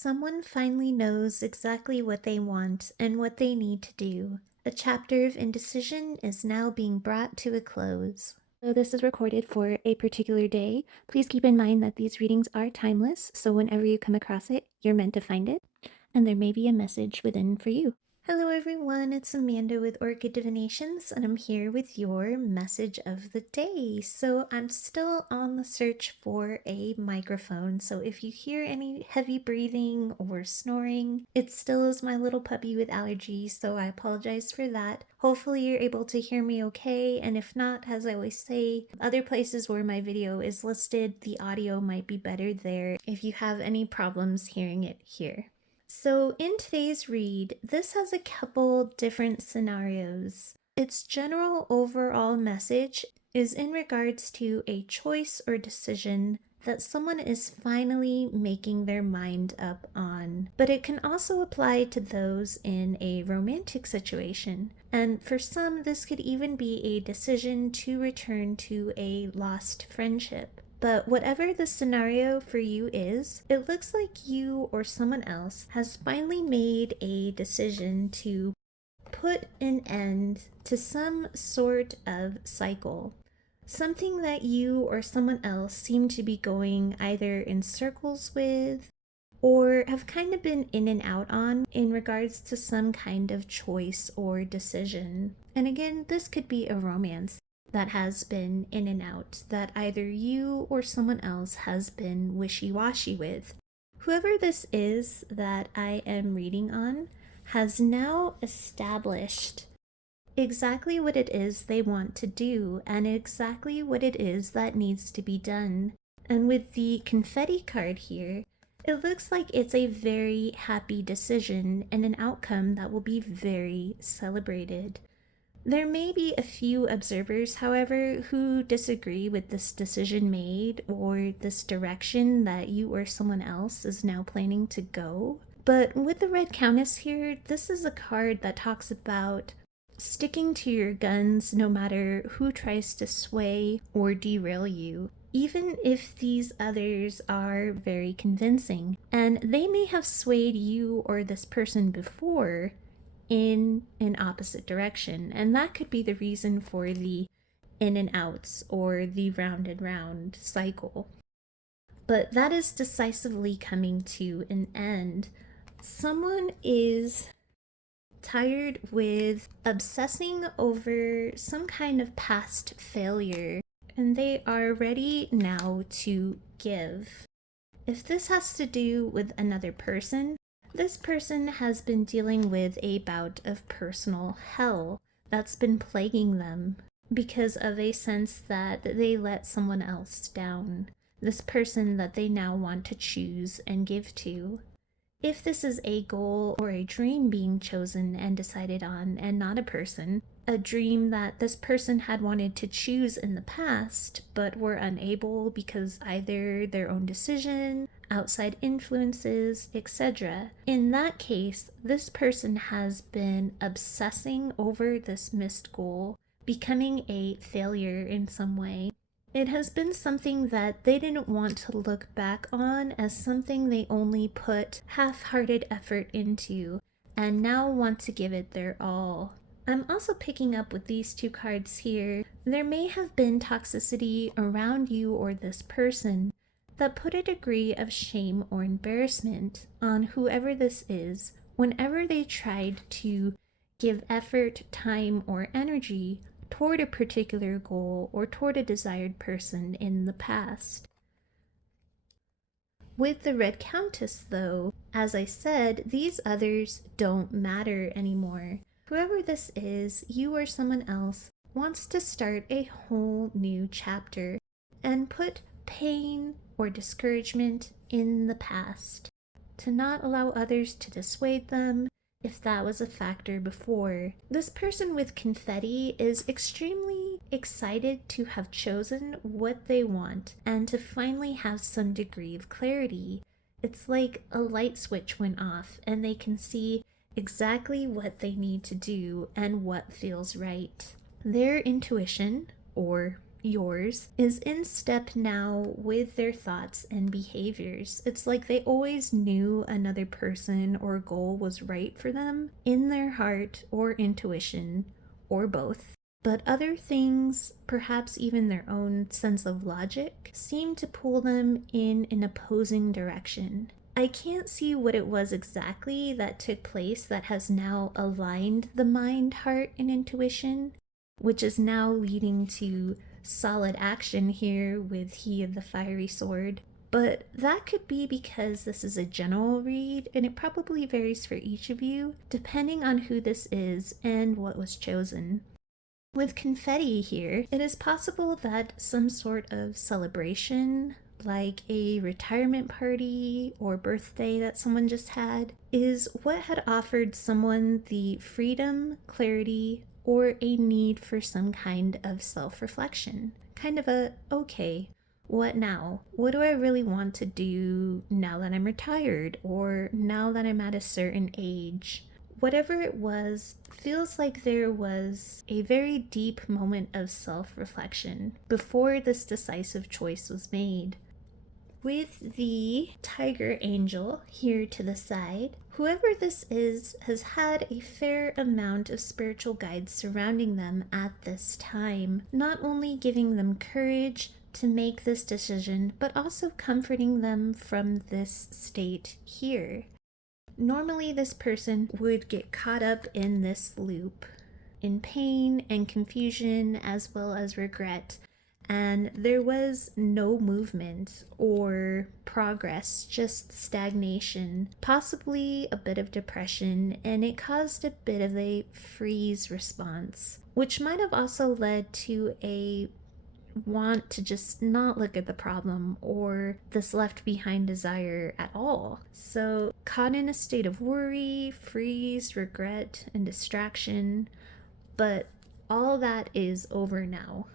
Someone finally knows exactly what they want and what they need to do. A chapter of indecision is now being brought to a close. Though this is recorded for a particular day, please keep in mind that these readings are timeless, so whenever you come across it, you're meant to find it, and there may be a message within for you. Hello everyone, it's Amanda with Orchid Divinations, and I'm here with your message of the day. So I'm still on the search for a microphone, so if you hear any heavy breathing or snoring, it still is my little puppy with allergies, so I apologize for that. Hopefully you're able to hear me okay, and if not, as I always say, other places where my video is listed, the audio might be better there if you have any problems hearing it here. So in today's read, this has a couple different scenarios. Its general overall message is in regards to a choice or decision that someone is finally making their mind up on. But it can also apply to those in a romantic situation. And for some, this could even be a decision to return to a lost friendship. But whatever the scenario for you is, it looks like you or someone else has finally made a decision to put an end to some sort of cycle. Something that you or someone else seem to be going either in circles with or have kind of been in and out on in regards to some kind of choice or decision. And again, this could be a romance that has been in and out, that either you or someone else has been wishy-washy with. Whoever this is that I am reading on has now established exactly what it is they want to do and exactly what it is that needs to be done. And with the confetti card here, it looks like it's a very happy decision and an outcome that will be very celebrated. There may be a few observers, however, who disagree with this decision made or this direction that you or someone else is now planning to go. But with the Red Countess here, this is a card that talks about sticking to your guns no matter who tries to sway or derail you, even if these others are very convincing. And they may have swayed you or this person before in an opposite direction, and that could be the reason for the in and outs or the round and round cycle. But that is decisively coming to an end. Someone is tired with obsessing over some kind of past failure, and they are ready now to give. If this has to do with another person, this person has been dealing with a bout of personal hell that's been plaguing them because of a sense that they let someone else down, this person that they now want to choose and give to. If this is a goal or a dream being chosen and decided on and not a person, a dream that this person had wanted to choose in the past but were unable because either their own decision, outside influences, etc. In that case, this person has been obsessing over this missed goal, becoming a failure in some way. It has been something that they didn't want to look back on as something they only put half-hearted effort into and now want to give it their all. I'm also picking up with these two cards here. There may have been toxicity around you or this person that put a degree of shame or embarrassment on whoever this is whenever they tried to give effort, time, or energy toward a particular goal or toward a desired person in the past. With the Red Countess, though, as I said, these others don't matter anymore. Whoever this is, you or someone else, wants to start a whole new chapter and put pain or discouragement in the past, to not allow others to dissuade them if that was a factor before. This person with confetti is extremely excited to have chosen what they want and to finally have some degree of clarity. It's like a light switch went off and they can see exactly what they need to do and what feels right. Their intuition, or yours, is in step now with their thoughts and behaviors. It's like they always knew another person or goal was right for them in their heart or intuition, or both. But other things, perhaps even their own sense of logic, seem to pull them in an opposing direction. I can't see what it was exactly that took place that has now aligned the mind, heart, and intuition, which is now leading to solid action here with He of the Fiery Sword. But that could be because this is a general read, and it probably varies for each of you, depending on who this is and what was chosen. With confetti here, it is possible that some sort of celebration, like a retirement party or birthday that someone just had, is what had offered someone the freedom, clarity, or a need for some kind of self-reflection. Kind of a, okay, what now? What do I really want to do now that I'm retired or now that I'm at a certain age? Whatever it was, feels like there was a very deep moment of self-reflection before this decisive choice was made. With the tiger angel here to the side, whoever this is has had a fair amount of spiritual guides surrounding them at this time, not only giving them courage to make this decision, but also comforting them from this state here. Normally, this person would get caught up in this loop, in pain and confusion as well as regret, and there was no movement or progress, just stagnation, possibly a bit of depression, and it caused a bit of a freeze response, which might have also led to a want to just not look at the problem or this left behind desire at all. So, caught in a state of worry, freeze, regret, and distraction, but all that is over now.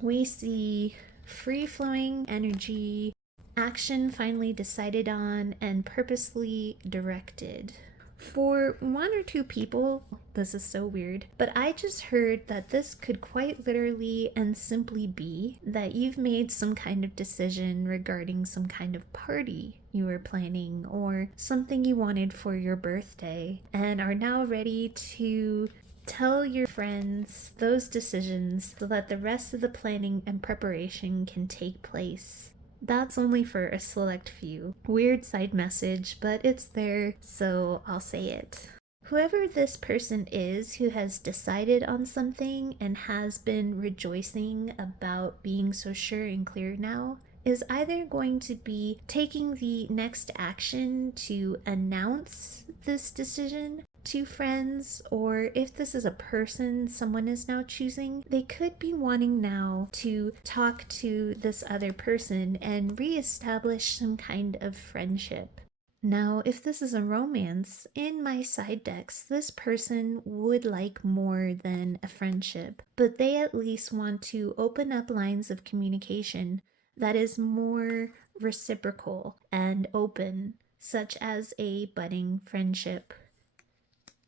We see free flowing energy, action finally decided on and purposely directed. For one or two people, this is so weird, but I just heard that this could quite literally and simply be that you've made some kind of decision regarding some kind of party you were planning or something you wanted for your birthday and are now ready to tell your friends those decisions so that the rest of the planning and preparation can take place. That's only for a select few. Weird side message, but it's there, so I'll say it. Whoever this person is who has decided on something and has been rejoicing about being so sure and clear now is either going to be taking the next action to announce this decision to friends, or if this is a person someone is now choosing, they could be wanting now to talk to this other person and reestablish some kind of friendship. Now, if this is a romance, in my side decks, this person would like more than a friendship, but they at least want to open up lines of communication that is more reciprocal and open, such as a budding friendship.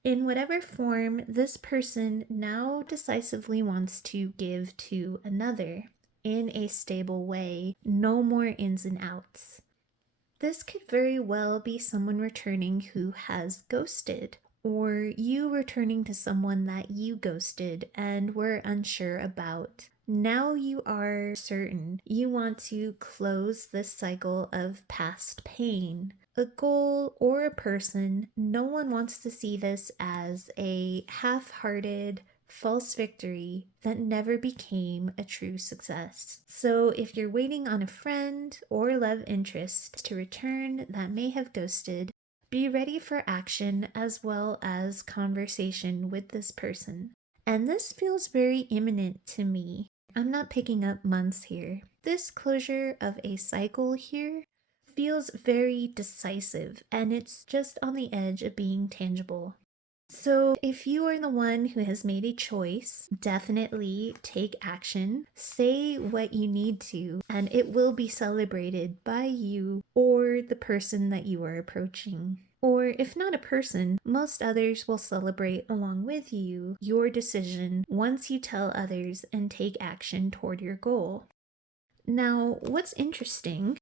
In whatever form this person now decisively wants to give to another in a stable way, no more ins and outs. This could very well be someone returning who has ghosted, or you returning to someone that you ghosted and were unsure about. Now you are certain you want to close this cycle of past pain. A goal or a person, no one wants to see this as a half-hearted, false victory that never became a true success. So if you're waiting on a friend or love interest to return that may have ghosted, be ready for action as well as conversation with this person. And this feels very imminent to me. I'm not picking up months here. This closure of a cycle here feels very decisive, and it's just on the edge of being tangible. So, if you are the one who has made a choice, definitely take action. Say what you need to, and it will be celebrated by you or the person that you are approaching. Or, if not a person, most others will celebrate along with you your decision once you tell others and take action toward your goal. Now, what's interesting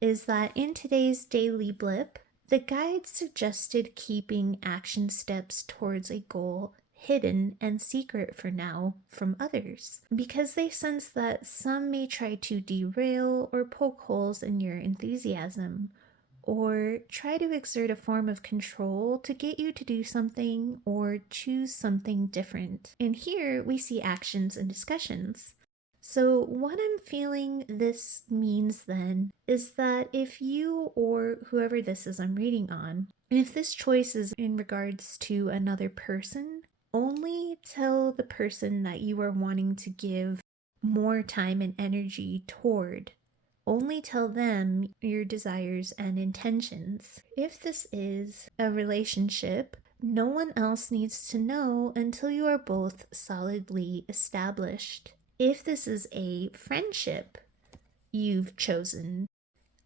is that in today's daily blip, the guide suggested keeping action steps towards a goal hidden and secret for now from others, because they sense that some may try to derail or poke holes in your enthusiasm, or try to exert a form of control to get you to do something or choose something different. And here we see actions and discussions. So, what I'm feeling this means then is that if you or whoever this is I'm reading on, if this choice is in regards to another person, only tell the person that you are wanting to give more time and energy toward. Only tell them your desires and intentions. If this is a relationship, no one else needs to know until you are both solidly established. If this is a friendship you've chosen,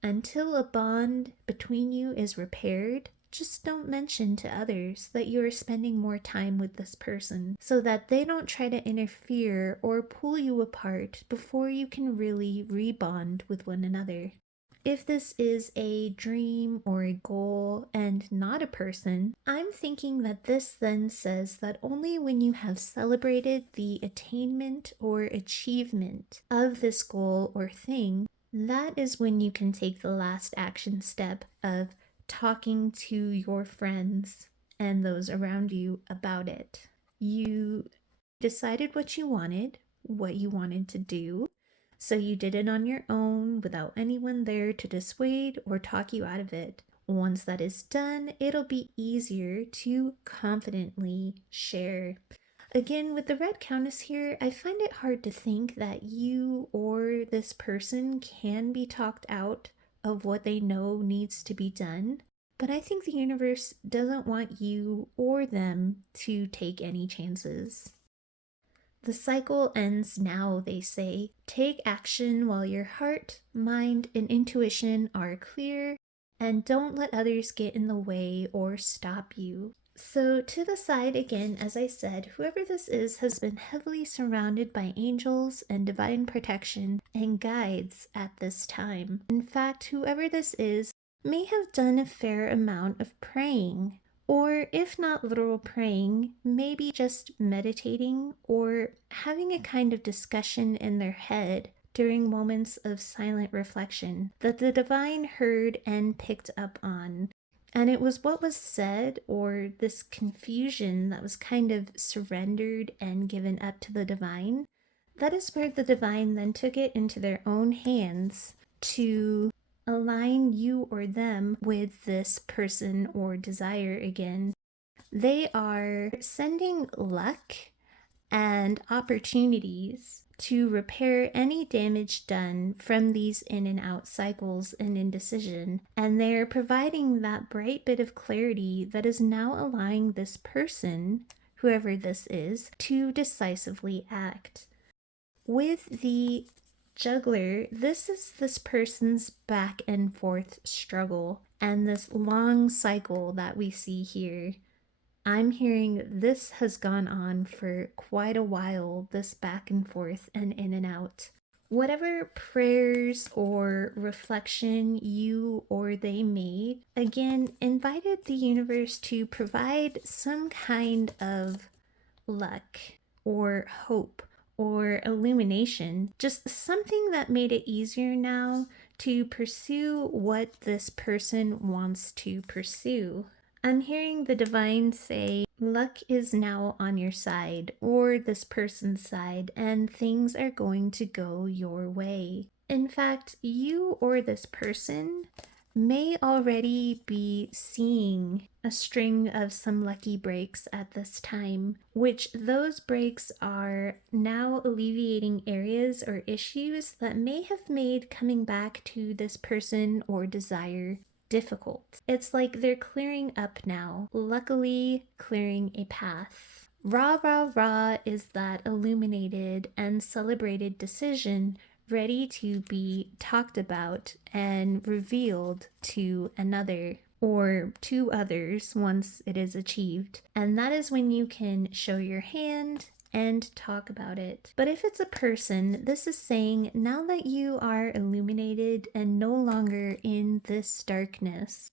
until a bond between you is repaired, just don't mention to others that you are spending more time with this person so that they don't try to interfere or pull you apart before you can really rebond with one another. If this is a dream or a goal and not a person, I'm thinking that this then says that only when you have celebrated the attainment or achievement of this goal or thing, that is when you can take the last action step of talking to your friends and those around you about it. You decided what you wanted to do, so you did it on your own without anyone there to dissuade or talk you out of it. Once that is done, it'll be easier to confidently share. Again, with the red countess here, I find it hard to think that you or this person can be talked out of what they know needs to be done. But I think the universe doesn't want you or them to take any chances. The cycle ends now, they say. Take action while your heart, mind, and intuition are clear, and don't let others get in the way or stop you. So, to the side again, as I said, whoever this is has been heavily surrounded by angels and divine protection and guides at this time. In fact, whoever this is may have done a fair amount of praying. Or, if not literal praying, maybe just meditating or having a kind of discussion in their head during moments of silent reflection that the divine heard and picked up on. And it was what was said, or this confusion that was kind of surrendered and given up to the divine. That is where the divine then took it into their own hands to align you or them with this person or desire again. They are sending luck and opportunities to repair any damage done from these in and out cycles and indecision. And they're providing that bright bit of clarity that is now allowing this person, whoever this is, to decisively act. With the juggler, this is this person's back and forth struggle and this long cycle that we see here. I'm hearing this has gone on for quite a while, this back and forth and in and out. Whatever prayers or reflection you or they made, again, invited the universe to provide some kind of luck or hope or illumination, just something that made it easier now to pursue what this person wants to pursue. I'm hearing the divine say, luck is now on your side or this person's side, and things are going to go your way. In fact, you or this person may already be seeing a string of some lucky breaks at this time, which those breaks are now alleviating areas or issues that may have made coming back to this person or desire difficult. It's like they're clearing up now, luckily clearing a path. Rah, rah, rah is that illuminated and celebrated decision ready to be talked about and revealed to another or to others once it is achieved. And that is when you can show your hand and talk about it. But if it's a person, this is saying now that you are illuminated and no longer in this darkness,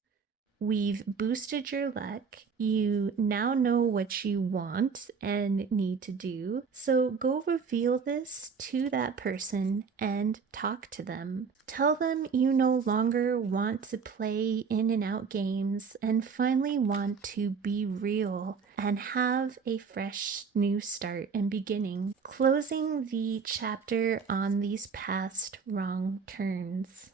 we've boosted your luck. You now know what you want and need to do. So go reveal this to that person and talk to them. Tell them you no longer want to play in and out games and finally want to be real and have a fresh new start and beginning. Closing the chapter on these past wrong turns.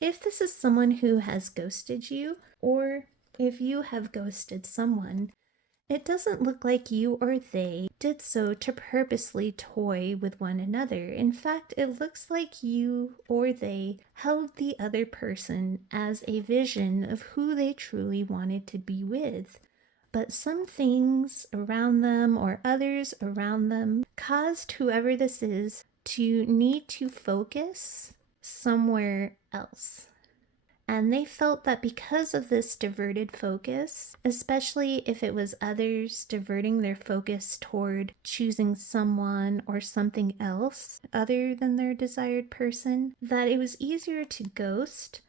If this is someone who has ghosted you, or if you have ghosted someone, it doesn't look like you or they did so to purposely toy with one another. In fact, it looks like you or they held the other person as a vision of who they truly wanted to be with. But some things around them or others around them caused whoever this is to need to focus somewhere else. And they felt that because of this diverted focus, especially if it was others diverting their focus toward choosing someone or something else other than their desired person, that it was easier to ghost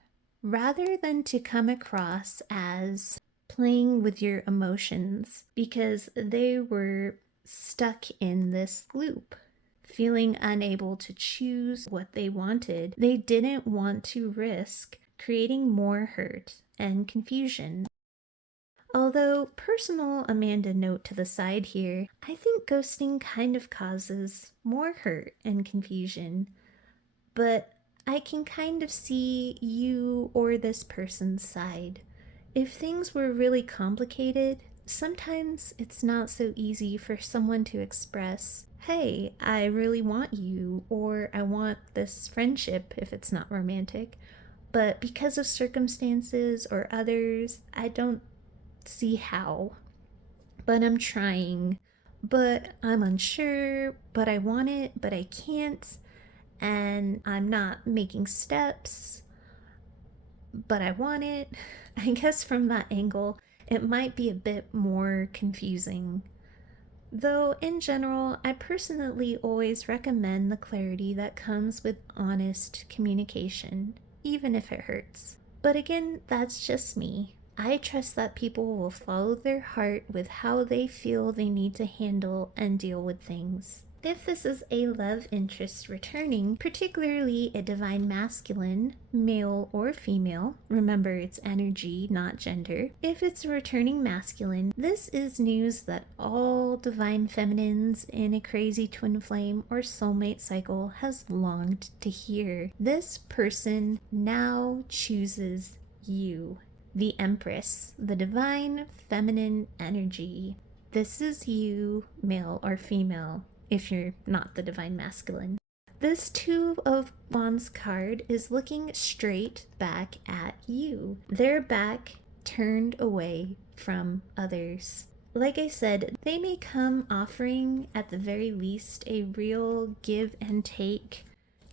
rather than to come across as playing with your emotions, because they were stuck in this loop. Feeling unable to choose what they wanted, they didn't want to risk creating more hurt and confusion. Although, personal Amanda note to the side here, I think ghosting kind of causes more hurt and confusion, but I can kind of see you or this person's side. If things were really complicated, sometimes it's not so easy for someone to express, hey, I really want you, or I want this friendship if it's not romantic, but because of circumstances or others, I don't see how. But I'm trying, but I'm unsure, but I want it, but I can't, and I'm not making steps, but I want it. I guess from that angle, it might be a bit more confusing. Though, in general, I personally always recommend the clarity that comes with honest communication, even if it hurts. But again, that's just me. I trust that people will follow their heart with how they feel they need to handle and deal with things. If this is a love interest returning, particularly a divine masculine, male or female, remember it's energy, not gender. If it's a returning masculine, this is news that all divine feminines in a crazy twin flame or soulmate cycle has longed to hear. This person now chooses you, the Empress, the divine feminine energy. This is you, male or female, if you're not the divine masculine. This Two of Wands card is looking straight back at you. Their back turned away from others. Like I said, they may come offering at the very least a real give and take,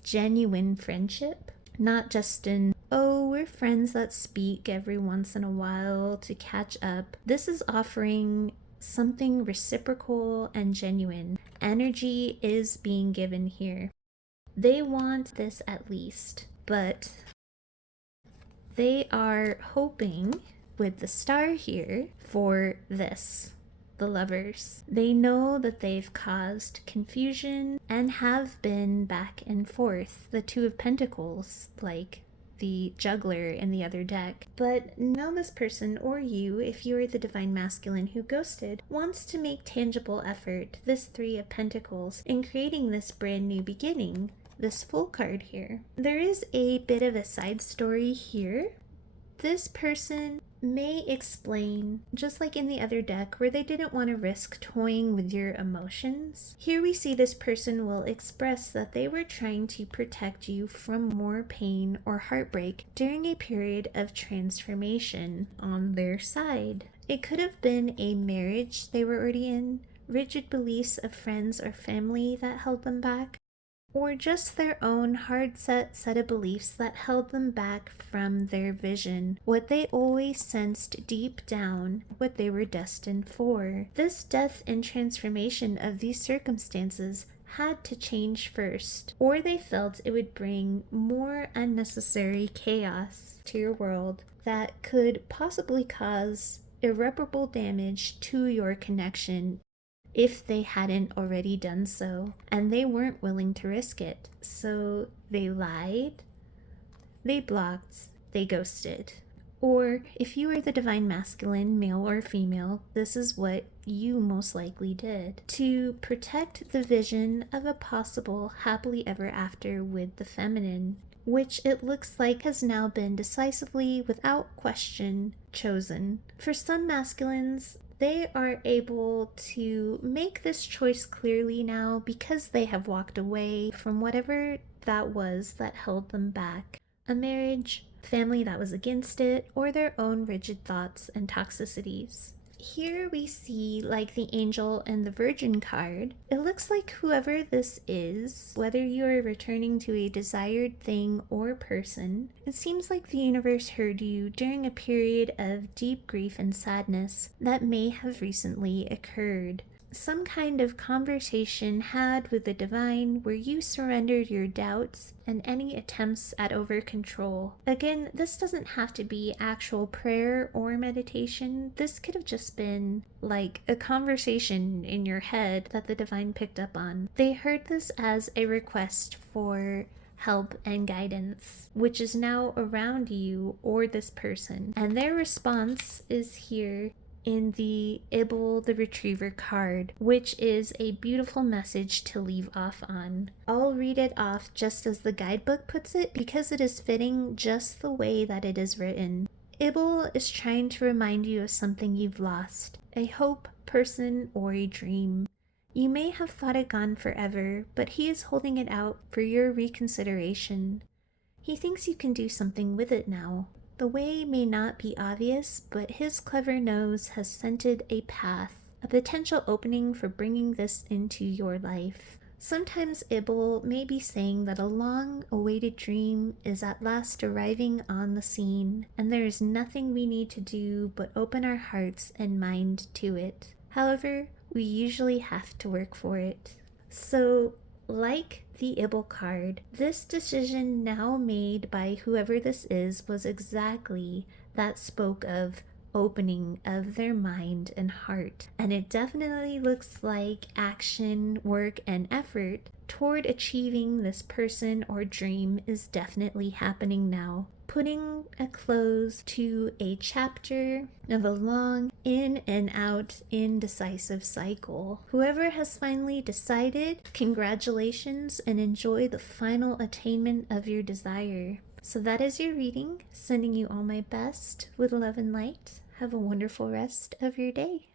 genuine friendship. Not just in, oh, we're friends that speak every once in a while to catch up. This is offering something reciprocal and genuine. Energy is being given here. They want this at least, but they are hoping with the star here for this. The Lovers. They know that they've caused confusion and have been back and forth. The Two of Pentacles, like the juggler in the other deck. But now this person, or you, if you are the divine masculine who ghosted, wants to make tangible effort, this Three of Pentacles, in creating this brand new beginning, this Fool card here. There is a bit of a side story here. This person may explain, just like in the other deck where they didn't want to risk toying with your emotions. Here we see this person will express that they were trying to protect you from more pain or heartbreak during a period of transformation on their side. It could have been a marriage they were already in, rigid beliefs of friends or family that held them back, or just their own hard-set of beliefs that held them back from their vision, what they always sensed deep down, what they were destined for. This death and transformation of these circumstances had to change first, or they felt it would bring more unnecessary chaos to your world that could possibly cause irreparable damage to your connection if they hadn't already done so, and they weren't willing to risk it. So they lied, they blocked, they ghosted. Or if you are the divine masculine, male or female, this is what you most likely did to protect the vision of a possible happily ever after with the feminine, which it looks like has now been decisively, without question, chosen. For some masculines, they are able to make this choice clearly now because they have walked away from whatever that was that held them back. A marriage, family that was against it, or their own rigid thoughts and toxicities. Here we see, like the Angel and the Virgin card, it looks like whoever this is, whether you are returning to a desired thing or person, it seems like the universe heard you during a period of deep grief and sadness that may have recently occurred. Some kind of conversation had with the divine where you surrendered your doubts and any attempts at over control. Again, this doesn't have to be actual prayer or meditation. This could have just been like a conversation in your head that the divine picked up on. They heard this as a request for help and guidance, which is now around you or this person. And their response is here in the Ibble the Retriever card, which is a beautiful message to leave off on. I'll read it off just as the guidebook puts it because it is fitting just the way that it is written. Ibble is trying to remind you of something you've lost, a hope, person, or a dream. You may have thought it gone forever, but he is holding it out for your reconsideration. He thinks you can do something with it now. The way may not be obvious, but his clever nose has scented a path, a potential opening for bringing this into your life. Sometimes Ibble may be saying that a long-awaited dream is at last arriving on the scene, and there is nothing we need to do but open our hearts and mind to it. However, we usually have to work for it. So, like the Ibble card, this decision now made by whoever this is was exactly that spoke of opening of their mind and heart. And it definitely looks like action, work, and effort toward achieving this person or dream is definitely happening now, putting a close to a chapter of a long in and out indecisive cycle. Whoever has finally decided, congratulations and enjoy the final attainment of your desire. So that is your reading, sending you all my best with love and light. Have a wonderful rest of your day.